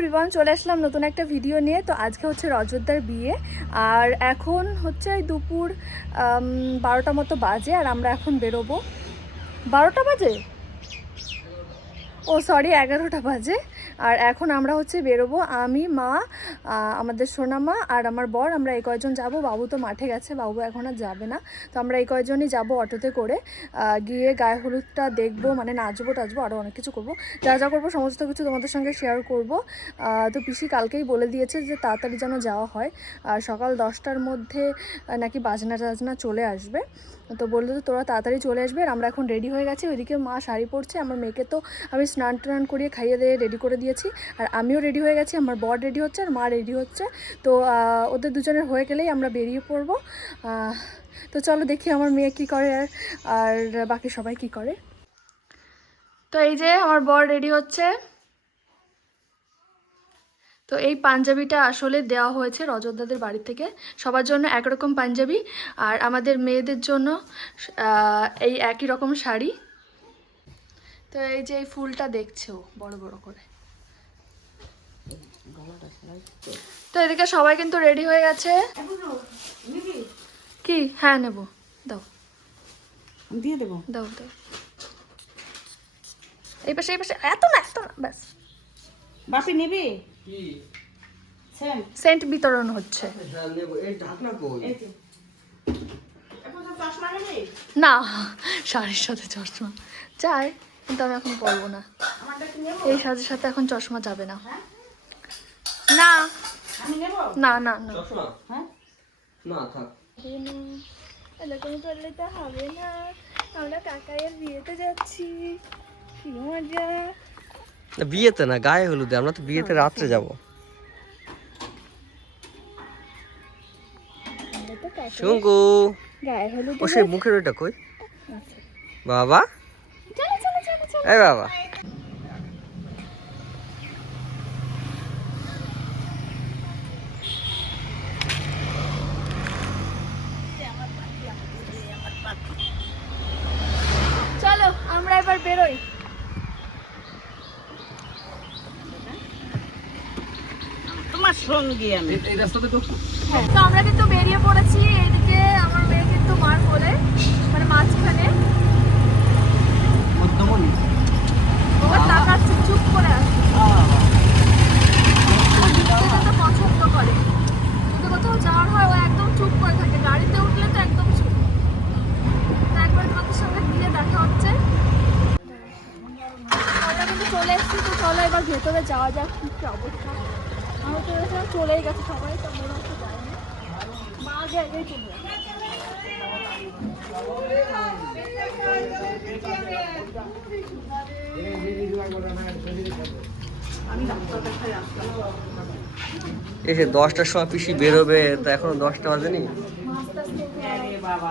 Everyone চলে আসলাম নতুন একটা ভিডিও নিয়ে। তো আজকে হচ্ছে রজতদার বিয়ে। আর এখন হচ্ছে দুপুর বারোটা মতো বাজে আর আমরা এখন বেরোবো। বারোটা বাজে? ও সরি এগারোটা বাজে। আর এখন আমরা হচ্ছে বেরোবো। আমি, মা আমাদের সোনামা আর আমার বর। আমরা এই কয়জন যাব। বাবু তো মাঠে গেছে, বাবু এখন আর যাবে না। তো আমরা এই কয়জনই যাব অটোতে করে। গিয়ে গায়ে হলুদটা দেখব মানে নাচবো, টাচবো আরও অনেক কিছু করব। যা যা করব, সমস্ত কিছু তোমাদের সঙ্গে শেয়ার করব। তো পিসি কালকেই বলে দিয়েছে যে তাড়াতাড়ি যেন যাওয়া হয়। আর সকাল দশটার মধ্যে নাকি বাজনা টাজনা চলে আসবে। তো বলল তো তোরা তাড়াতাড়ি চলে আসবে আর আমরা এখন রেডি হয়ে গেছি। ওইদিকে মা শাড়ি পরছে, আমার মেয়েকে তো আমি স্নান টান করিয়ে খাইয়ে দিয়ে রেডি করে দিয়েছি। আর আমিও রেডি হয়ে গেছি, আমার বর রেডি হচ্ছে আর মা রেডি হচ্ছে। তো ওদের দুজনের হয়ে গেলেই আমরা বেরিয়ে পড়ব। তো চলো দেখি আমার মেয়ে কি করে আর আর বাকি সবাই কি করে। তো এই যে আমার বর রেডি হচ্ছে। তো এই পাঞ্জাবিটা আসলে দেওয়া হয়েছে রজতদাদের বাড়ি থেকে। সবার জন্য একরকম পাঞ্জাবি। আর আমাদের মেয়েদের জন্য এই একই রকম শাড়ি। তো এই যে এই ফুলটা দেখছ বড় বড় করে। তো এদিকে সবাই কিন্তু রেডি হয়ে গেছে। কি? হ্যাঁ নেব। দাও। দিয়ে দেবো। দাও দাও। এই পাশে এই পাশে। এত না এত না ব্যাস। বাপি নেবে? সেন্ট। বিতরণ হচ্ছে। এই যে। এখন তো চশমা না শাড়ির সাথে চশমা। যাই কিন্তু আমি এখন পরবো না। আমারটা কি এই সাজের সাথে এখন চশমা যাবে না। না। আমি নেব? না না না। হ্যাঁ? না থাক। এরকম করলে তো হবে না। আমরা কাকাইয়ের বিয়েতে যাচ্ছি। কি মজা। বিয়েতে না গায়ে হলুদে। আমরা তো বিয়েতে রাত্রে যাব। শঙ্কু। ও সেই মুখের ওইটা কই? বাবা। চলো চলো। এই বাবা চলো আমরা এবার বেরোই। তোমার সঙ্গে আমি। তো আমরা কিন্তু বেরিয়ে পড়েছি এইদিকে আমার মেয়ে কিন্তু মার কোলে মানে মাঝখানে। তাকাচ্ছে চুপ করে আছে। পছন্দ করে। যদি কোথাও যাওয়ার হয় ও একদম চুপ করে থাকে গাড়িতে উঠলে তো একদম চুপ তো একবার তোমাদের সঙ্গে গিয়ে দেখা হচ্ছে আমরা কিন্তু চলে এসেছি তো চলো এবার ভেতরে যাওয়া যাক কি অবস্থা? আমরা তো এসে চলেই গেছে সবাই তো মনে হচ্ছে যায়নি মা আগে আগেই চলে এসে দশটার সময় পিসি বেরোবে তো এখনও দশটা বাজেনি? আরে বাবা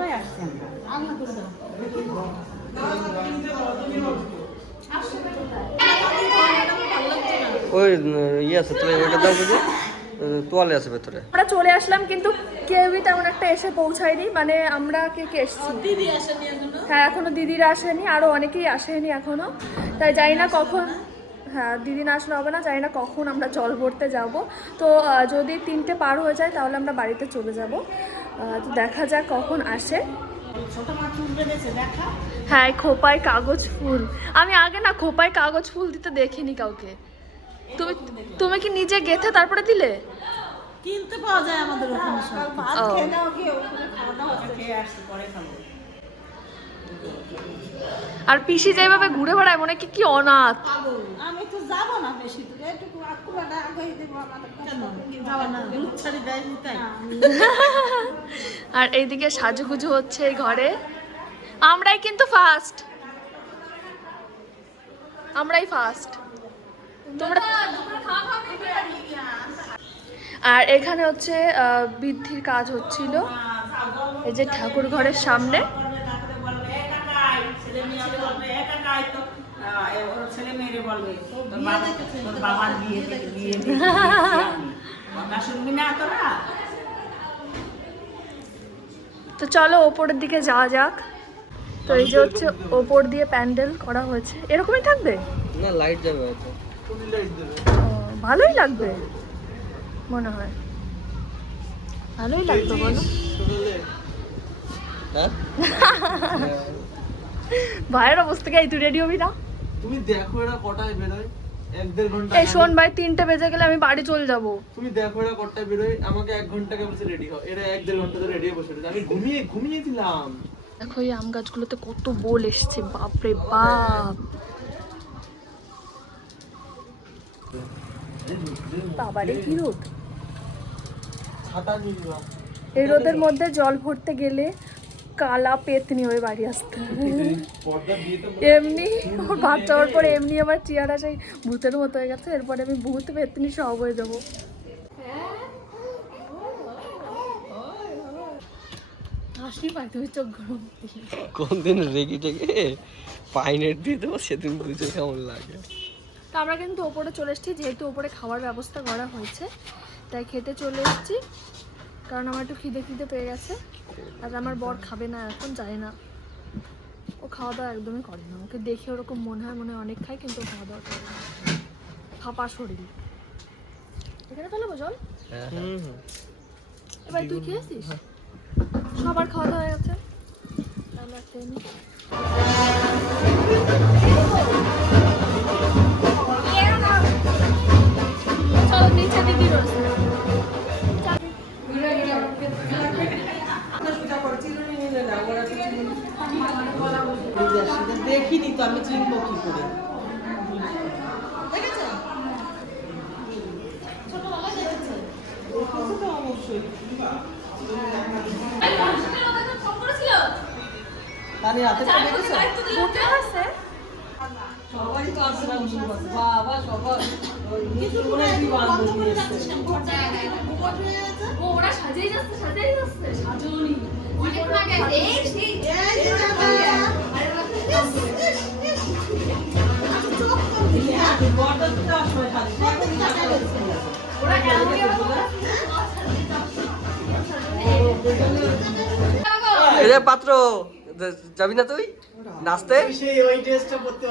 হয়ে আসছে আমরা করে দাও ওই ইয়ে আছে তুমি ওইটা দাও বুঝি তোয়ালে আছে ভেতরে? আমরা চলে আসলাম কিন্তু কেউই তেমন একটা এসে পৌঁছায়নি। মানে আমরা কে কে এসেছি? দিদি আসেনি এখনও? হ্যাঁ এখনও দিদিরা আসেনি আরও অনেকেই আসেনি এখনও। তাই জানি না কখন হ্যাঁ দিদি না আসলে হবে না জানি না কখন আমরা জল ভরতে যাব। তো যদি তিনটে পার হয়ে যায় তাহলে আমরা বাড়িতে চলে যাব। তো দেখা যাক কখন আসে। হ্যাঁ খোপায় কাগজ ফুল। আমি আগে না খোপায় কাগজ ফুল দিতে দেখিনি কাউকে। তুমি তুমি কি নিজে গেথে তারপরে দিলে? কিনতে পাওয়া যায় আমাদের ওখানে সব। ভাত। খেয়ে নাও গিয়ে ওখানে খাওয়া দাওয়া আছে। খেয়ে আসছি পরে খাব। আর পিসি যেভাবে ঘুরে বেড়ায় মনে কি কি অনাথ। আমি তো যাব না বেশি দূরে একটু আকুলাটা আগে দেবো আমাদের কেন? যাব না দুধ ছাড়ি দেয়নি তাই। আর এইদিকে সাজুগুজু হচ্ছে এই ঘরে। আমরাই কিন্তু ফার্স্ট আমরাই ফার্স্ট তোমরা আর এখানে হচ্ছে আহ, বৃদ্ধির কাজ হচ্ছিল। এই যে ঠাকুর ঘরের সামনে। ছেলে মেয়ে বলবে একাকাই তো চলো ওপরের দিকে যাওয়া যাক। তো এই যে হচ্ছে ওপর দিয়ে প্যান্ডেল করা হয়েছে। এরকমই থাকবে? না লাইট যাবে হয়তো। ভালোই লাগবে মনে হয়। ভালোই লাগবে বলো। হ্যাঁ? ভাইয়ের অবস্থা কি? তুই রেডি হবি না? তুমি দেখো এরা কটায় বেরোয়। এক দেড় ঘণ্টা এই শোন ভাই তিনটে বেজে গেলে আমি বাড়ি চলে যাব। তুমি দেখো এরা কটায় বেরোয় আমাকে এক ঘন্টাকে বলছে রেডি হও। এরা এক দেড় ঘণ্টা রেডি হয়ে বসে আমি ঘুমিয়ে ঘুমিয়েছিলাম দেখো এই আম গাছগুলোতে কত বোল এসছে বাপরে বাপ। বাবারে কি রোদ? এই রোদের মধ্যে জল ভরতে গেলে কালা পেতনি হয়ে বাড়ি আসতে এমনি ওর বাচ্চা হওয়ার পরে এমনি আমার চেয়ারা সেই ভূতের মতো হয়ে গেছে এরপরে আমি ভূত পেতনি সব হয়ে যাব। হাসি পাই তুমি চোখ গরম দিলে। কোন দিন রেগে টেগে পাইনেট দিয়ে দেবো সেদিন বুঝে কেমন লাগে। তো আমরা কিন্তু ওপরে চলে এসেছি যেহেতু ওপরে খাওয়ার ব্যবস্থা করা হয়েছে তাই খেতে চলে এসেছি। কারণ আমার একটু খিদে খিদে পেয়ে গেছে আর আমার বর খাবে না এখন যায় না। ও খাওয়া দাওয়া একদমই করে না ওকে দেখে ওরকম মনে হয় মনে হয় অনেক খায় কিন্তু ও খাওয়া দাওয়া করে না। ফাঁপা শরীর। এখানে ফেলাবো জল হ্যাঁ এবার তুই খেয়েছিস? সবার খাওয়া দাওয়া হয়ে গেছে। আমরা দেখিনি তো আমি চিনবো কি করে। সবারই তো আসবে বাবা সবার। কিছু করে বন্ধ করে যাচ্ছে ও ওরা সাজিয়ে যাচ্ছে সাজিয়ে যাচ্ছে সাজনি বড়টা আসবে ওরা এমনই এই পাত্র যাবি না তুই? নাচতে? সেই ওই করতে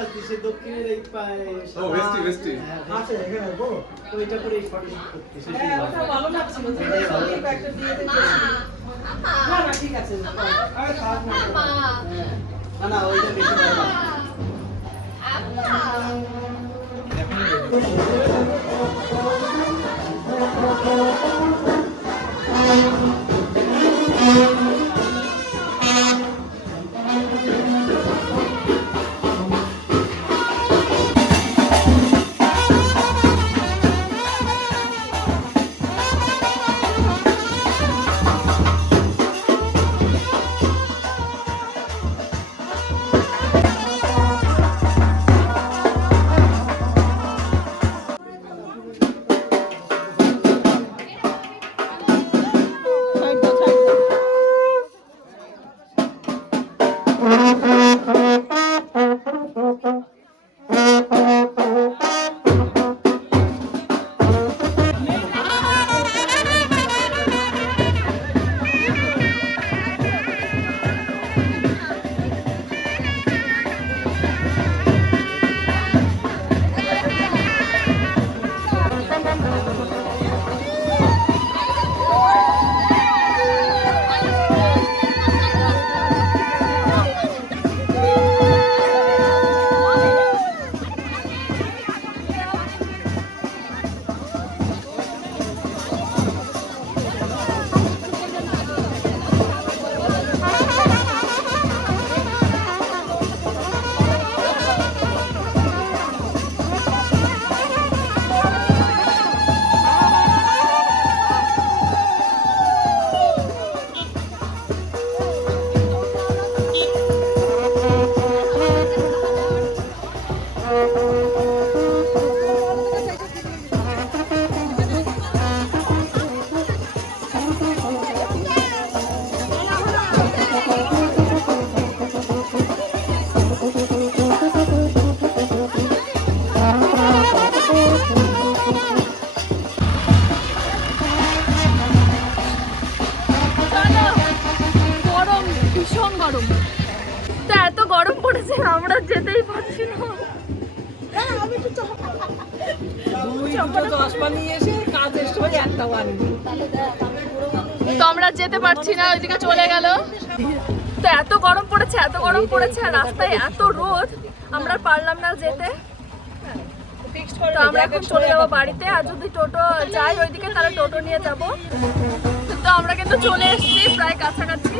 পড়েছে আমরা যেতেই পারছি না। তো আমরা যেতে পারছি না ওইদিকে চলে গেল। তো এত গরম পড়েছে এত গরম পড়েছে আর রাস্তায় এত রোদ আমরা পারলাম না যেতে। তো আমরা এখন চলে যাব বাড়িতে আর যদি টোটো যাই ওইদিকে তাহলে টোটো নিয়ে যাব। তো আমরা কিন্তু চলে এসেছি প্রায় কাছাকাছি।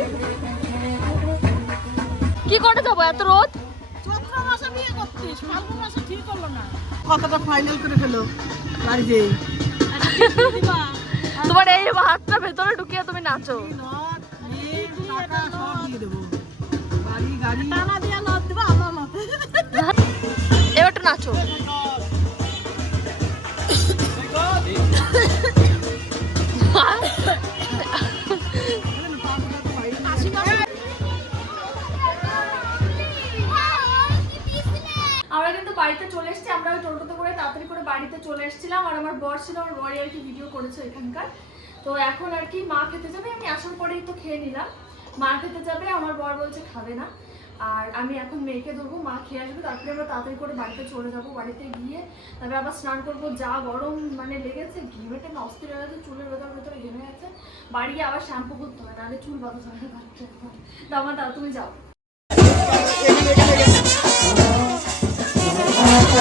কি করে যাব? এত রোদ? চৈত্র মাসে বিয়ে করছিস ফাল্গুন মাসে ঠিক হলো না। কতটা ফাইনাল করে ফেলো বাড়িতে তোমার এই হাতটা ভেতরে ঢুকিয়ে তুমি নাচো। দিয়ে দেবো। টোটোতে করে তাড়াতাড়ি করে বাড়িতে চলে এসেছিলাম আর আমার বর ছিল, আমার বরই আর কি ভিডিও করেছে এখানকার তো এখন আর কি মা খেতে যাবে, আমি আসার পরেই তো খেয়ে নিলাম। মা খেতে যাবে, আমার বর বলছে খাবে না। আর আমি এখন মেয়েকে ধরবো, মা খেয়ে আসবে, তারপরে আমরা তাড়াতাড়ি করে বাড়িতে চলে যাব, বাড়িতে গিয়ে তারপরে আবার স্নান করব। যা গরম মানে লেগেছে ঘেমেটে না, অস্থির হয়ে গেছে, চুলের ভেতর ভেতরে ঘেমে গেছে। বাড়ি গিয়ে আবার শ্যাম্পু করতে হয় নাহলে চুল বাঁধা যাবে না। আমার দাদা, তুমি যাও। তো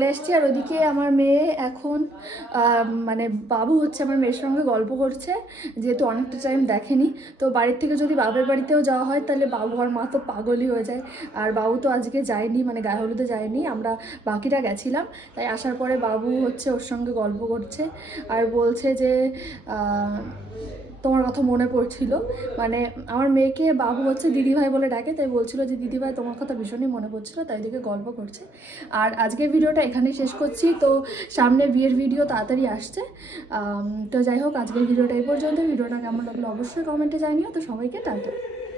চলে এসেছি আর ওইদিকে আমার মেয়ে এখন মানে বাবু হচ্ছে আমার মেয়ের সঙ্গে গল্প করছে, যেহেতু অনেকটা টাইম দেখেনি। তো বাড়ির থেকে যদি বাবার বাড়িতেও যাওয়া হয়, তাহলে বাবু আর মা তো পাগলই হয়ে যায়। আর বাবু তো আজকে যায়নি মানে গায়ে হলুদে যায়নি, আমরা বাকিরা গেছিলাম। তাই আসার পরে বাবু হচ্ছে ওর সঙ্গে গল্প করছে আর বলছে যে তোমার কথা মনে পড়ছিল। মানে আমার মেয়েকে বাবু হচ্ছে দিদিভাই বলে ডাকে, তাই বলছিল যে, দিদিভাই, তোমার কথা ভীষণই মনে পড়ছিল, তাই দিকে গল্প করছে। আর আজকের ভিডিওটা এখানেই শেষ করছি। তো সামনে বিয়ের ভিডিও তাড়াতাড়ি আসছে। তো যাই হোক, আজকের ভিডিওটা এই পর্যন্ত। ভিডিওটা কেমন লাগল অবশ্যই কমেন্টে জানিও। তো সবাইকে টাটা।